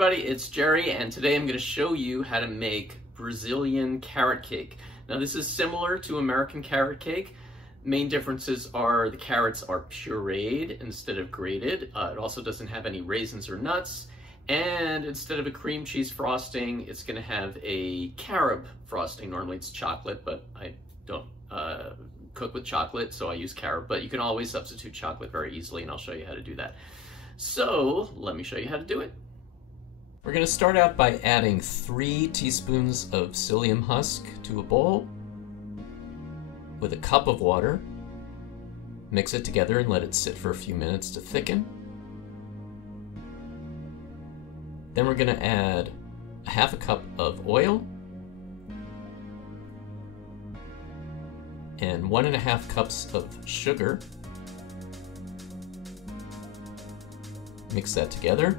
everybody, it's Jerry, and today I'm going to show you how to make Brazilian carrot cake. Now this is similar to American carrot cake. Main differences are the carrots are pureed instead of grated. It also doesn't have any raisins or nuts, and instead of a cream cheese frosting, it's going to have a carob frosting. Normally it's chocolate, but I don't cook with chocolate, so I use carob, but you can always substitute chocolate very easily, and I'll show you how to do that. So let me show you how to do it. We're going to start out by adding 3 teaspoons of psyllium husk to a bowl with a cup of water. Mix it together and let it sit for a few minutes to thicken. Then we're going to add a half a cup of oil and 1.5 cups of sugar. Mix that together.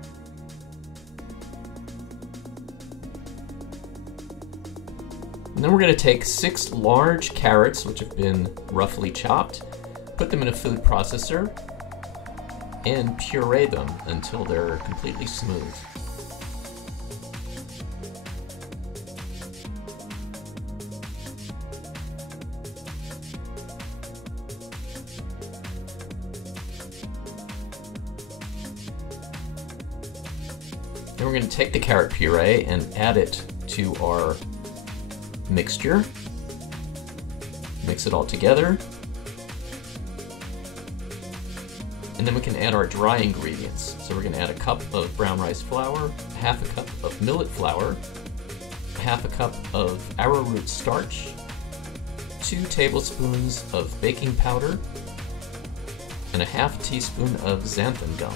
And then we're going to take 6 large carrots, which have been roughly chopped, put them in a food processor, and puree them until they're completely smooth. Then we're going to take the carrot puree and add it to our mixture. Mix it all together. And then we can add our dry ingredients. So we're going to add a cup of brown rice flour, half a cup of millet flour, half a cup of arrowroot starch, 2 tablespoons of baking powder, and a half teaspoon of xanthan gum.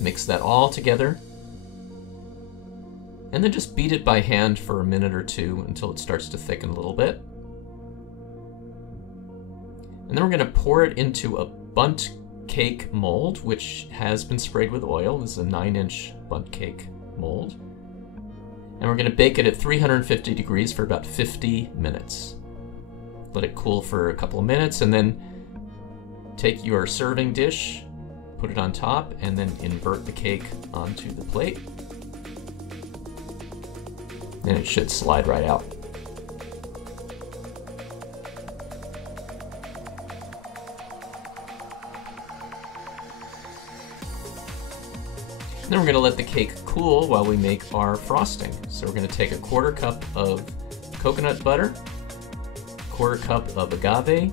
Mix that all together, and then just beat it by hand for a minute or 2 until it starts to thicken a little bit. And then we're going to pour it into a bundt cake mold, which has been sprayed with oil. This is a 9-inch bundt cake mold. And we're going to bake it at 350 degrees for about 50 minutes. Let it cool for a couple of minutes, and then take your serving dish, put it on top, and then invert the cake onto the plate. And it should slide right out. Then we're going to let the cake cool while we make our frosting. So we're going to take a 1/4 cup of coconut butter, 1/4 cup of agave,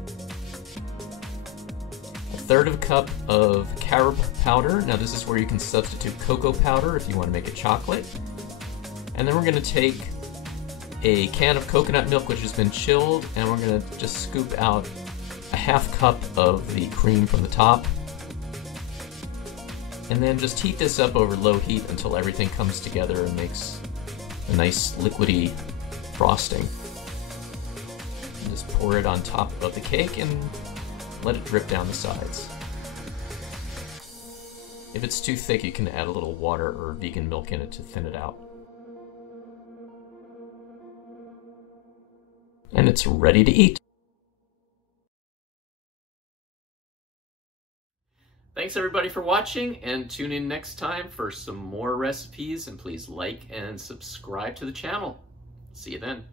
1/3 cup of carob powder. Now this is where you can substitute cocoa powder if you want to make it chocolate. And then we're going to take a can of coconut milk which has been chilled, and we're going to just scoop out a half cup of the cream from the top. And then just heat this up over low heat until everything comes together and makes a nice liquidy frosting. And just pour it on top of the cake and let it drip down the sides. If it's too thick, you can add a little water or vegan milk in it to thin it out. And it's ready to eat. Thanks everybody for watching, and tune in next time for some more recipes, and please like and subscribe to the channel. See you then.